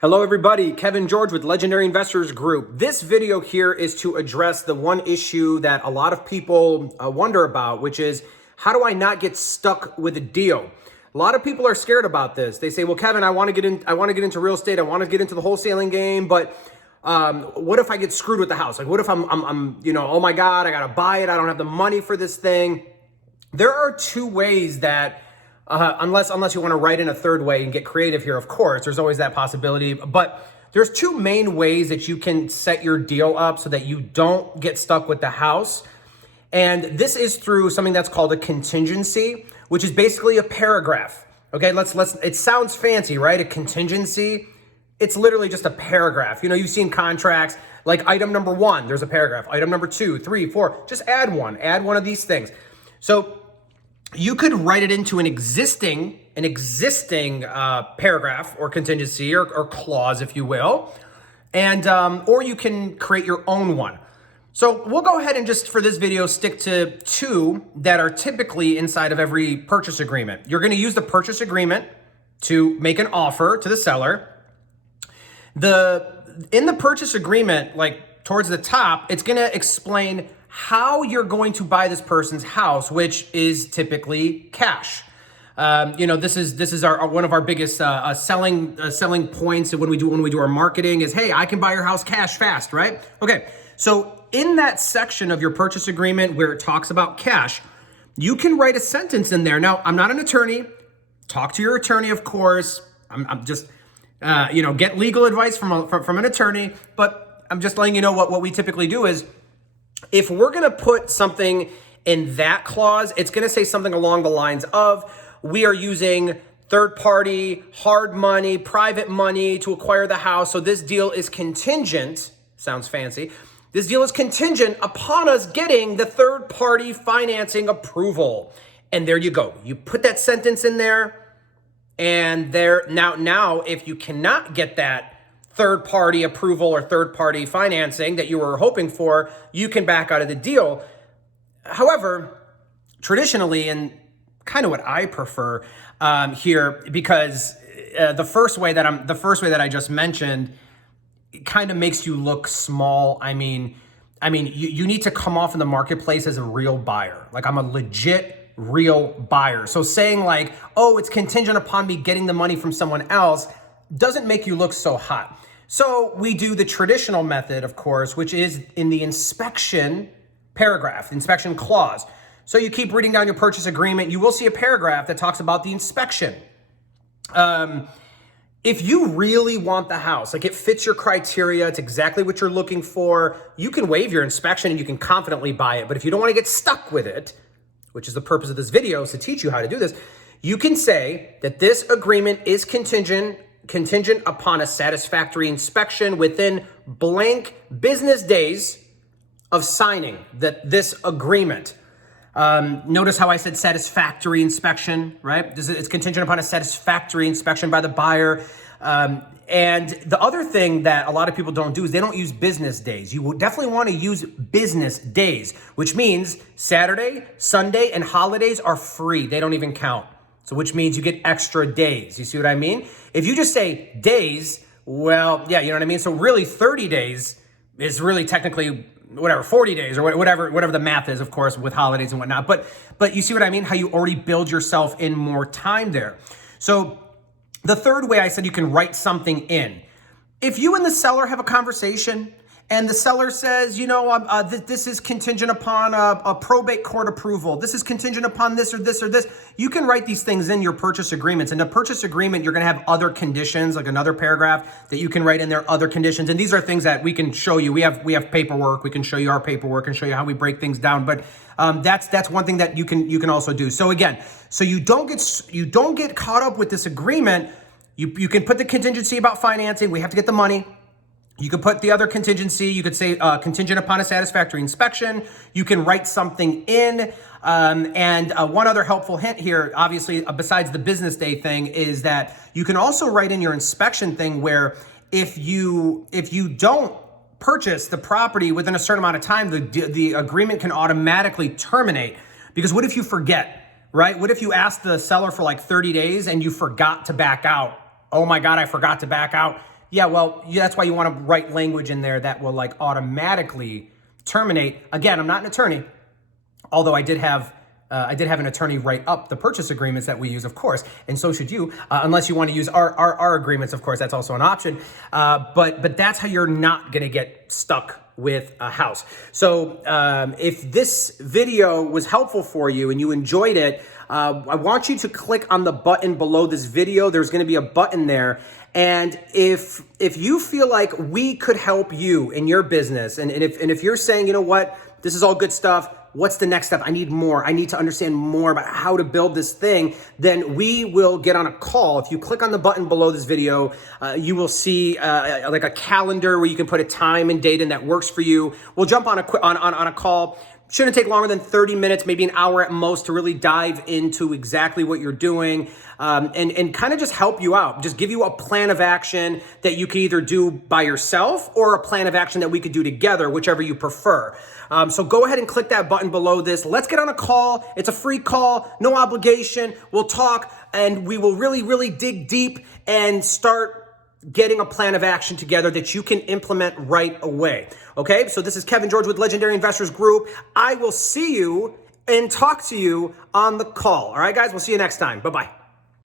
Hello everybody, Kevin George with Legendary Investors Group. This video here is to address the one issue that a lot of people wonder about, which is how do I not get stuck with a deal? A lot of people are scared about this. They say, well, Kevin, I want to get into real estate. I want to get into the wholesaling game, but what if I get screwed with the house? Like what if I'm oh my God, I got to buy it. I don't have the money for this thing. There are two ways that unless you want to write in a third way and get creative here, of course, there's always that possibility. But there's two main ways that you can set your deal up so that you don't get stuck with the house. And this is through something that's called a contingency, which is basically a paragraph. Okay, it sounds fancy, right? A contingency. It's literally just a paragraph. You know, you've seen contracts like item number 1, there's a paragraph. Item number 2, 3, 4, just add one of these things. So you could write it into an existing paragraph or contingency or clause, if you will, and or you can create your own one. So we'll go ahead and just for this video stick to two that are typically inside of every purchase agreement. You're going to use the purchase agreement to make an offer to the seller. In the purchase agreement, like towards the top, it's going to explain how you're going to buy this person's house, which is typically cash. This is one of our biggest selling points when we do our marketing is, hey, I can buy your house cash fast, right? Okay, so in that section of your purchase agreement where it talks about cash, you can write a sentence in there. Now, I'm not an attorney. Talk to your attorney, of course. I'm just get legal advice from an attorney, but I'm just letting you know what we typically do is, if we're going to put something in that clause, it's going to say something along the lines of, we are using third party, hard money, private money to acquire the house. So this deal is contingent, sounds fancy. This deal is contingent upon us getting the third party financing approval. And there you go. You put that sentence in there and now if you cannot get that third party approval or third party financing that you were hoping for, you can back out of the deal. However, traditionally, and kind of what I prefer here, because the first way that I just mentioned, it kind of makes you look small. I mean, you need to come off in the marketplace as a real buyer. Like I'm a legit real buyer. So saying like, oh, it's contingent upon me getting the money from someone else doesn't make you look so hot. So we do the traditional method, of course, which is in the inspection paragraph, inspection clause. So you keep reading down your purchase agreement, you will see a paragraph that talks about the inspection. If you really want the house, like it fits your criteria, it's exactly what you're looking for, you can waive your inspection and you can confidently buy it. But if you don't want to get stuck with it, which is the purpose of this video, is to teach you how to do this, you can say that this agreement is contingent upon a satisfactory inspection within blank business days of signing this agreement. Notice how I said satisfactory inspection, right? It's contingent upon a satisfactory inspection by the buyer. And the other thing that a lot of people don't do is they don't use business days. You will definitely want to use business days, which means Saturday, Sunday, and holidays are free. They don't even count. So which means you get extra days. You see what I mean? If you just say days, well, yeah, you know what I mean? So really 30 days is really technically 40 days or whatever the math is, of course, with holidays and whatnot. But you see what I mean? How you already build yourself in more time there. So the third way I said you can write something in. If you and the seller have a conversation and the seller says, this is contingent upon a probate court approval. This is contingent upon this or this or this. You can write these things in your purchase agreements. In the purchase agreement, you're going to have other conditions, like another paragraph that you can write in there, other conditions. And these are things that we can show you. We have paperwork. We can show you our paperwork and show you how we break things down. But that's one thing that you can also do. So again, so you don't get caught up with this agreement. You can put the contingency about financing. We have to get the money. You could put the other contingency. You could say contingent upon a satisfactory inspection. You can write something in. And one other helpful hint here, obviously, besides the business day thing, is that you can also write in your inspection thing where if you don't purchase the property within a certain amount of time, the agreement can automatically terminate. Because what if you forget, right? What if you ask the seller for like 30 days and you forgot to back out? Oh my God, I forgot to back out. Yeah, well, that's why you want to write language in there that will like automatically terminate. Again, I'm not an attorney, although I did have an attorney write up the purchase agreements that we use, of course, and so should you, unless you want to use our agreements, of course, that's also an option. But that's how you're not going to get stuck with a house. So if this video was helpful for you and you enjoyed it, I want you to click on the button below this video. There's going to be a button there. And if you feel like we could help you in your business, and if you're saying, you know what, this is all good stuff, what's the next step? I need more. I need to understand more about how to build this thing. Then we will get on a call. If you click on the button below this video, you will see like a calendar where you can put a time and date in that works for you. We'll jump on a call. Shouldn't take longer than 30 minutes, maybe an hour at most, to really dive into exactly what you're doing and kind of just help you out. Just give you a plan of action that you can either do by yourself or a plan of action that we could do together, whichever you prefer. So go ahead and click that button below this. Let's get on a call. It's a free call, no obligation. We'll talk and we will really, really dig deep and start getting a plan of action together that you can implement right away. Okay, so this is Kevin George with Legendary Investors Group. I will see you and talk to you on the call. All right, guys, we'll see you next time. Bye-bye.